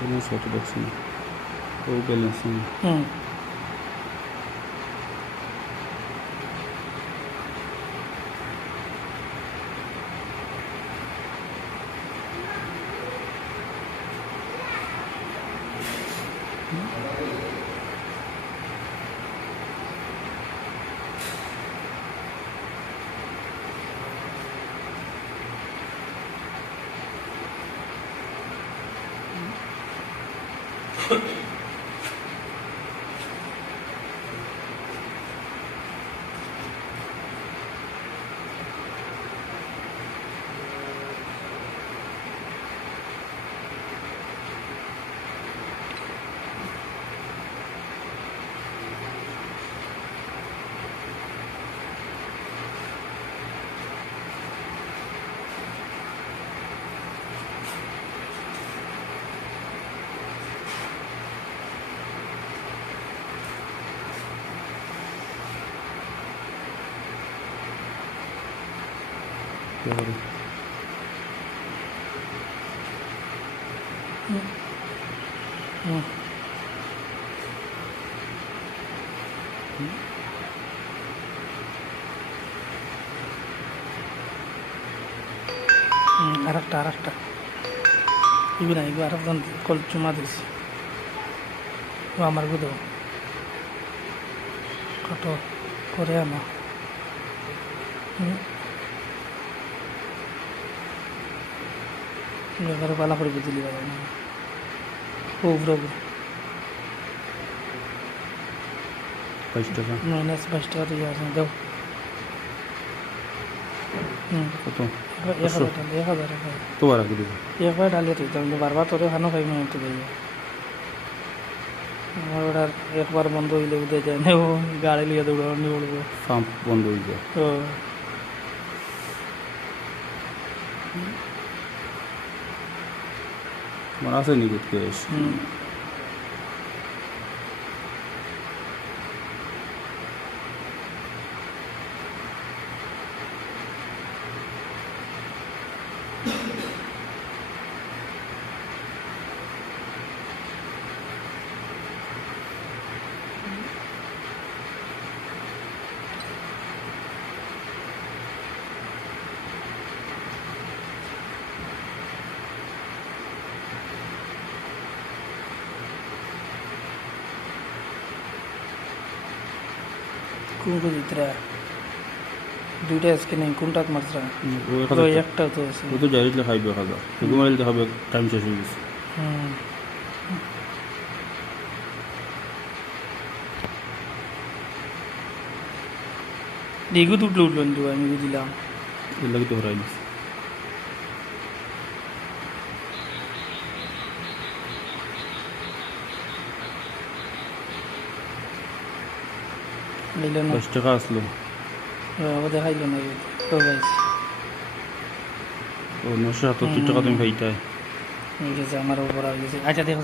Eu não sei tudo assim. Ou belencinho. Hum. Thank ও balance হুম এবারে হুম হুম, আরেকটা আরেকটা ইবি না ইবি আরেকজন কল চুমা দিয়েছি ও আমার গুলো কত করে আনো হুম घर वाला पर बिजली वाला ऊपर मैंने दिया था दो तो एक डाल तो बार आगे बार डाल। तो बार बार तो रे तो और एक बार बंद हो ले उधर जाने वो गाड़ी लिया तो उड़ा नहीं उड़ पंप बंद हो। हाँ। আছে নিকুত ক্যাশ হুম কোন কোন দিতরা দুইটা স্ক্যানিং এক তো একটা তো আছে। তো যাই দিলে খাইবে এক হাজার শুধু হবে টাইম শেষ হয়ে গেছে। হুম। ডিগু উঠল উঠল আমি বুঝলাম। এর লাগে তো হরাই লিলো না। বাইশ টাকা আসলো। ও দেখাইলো না তো গাইছি ও নশো সাতাত্তর টাকা তুমি ভাইটায়। আমার উপর গেছে। আচ্ছা দেখো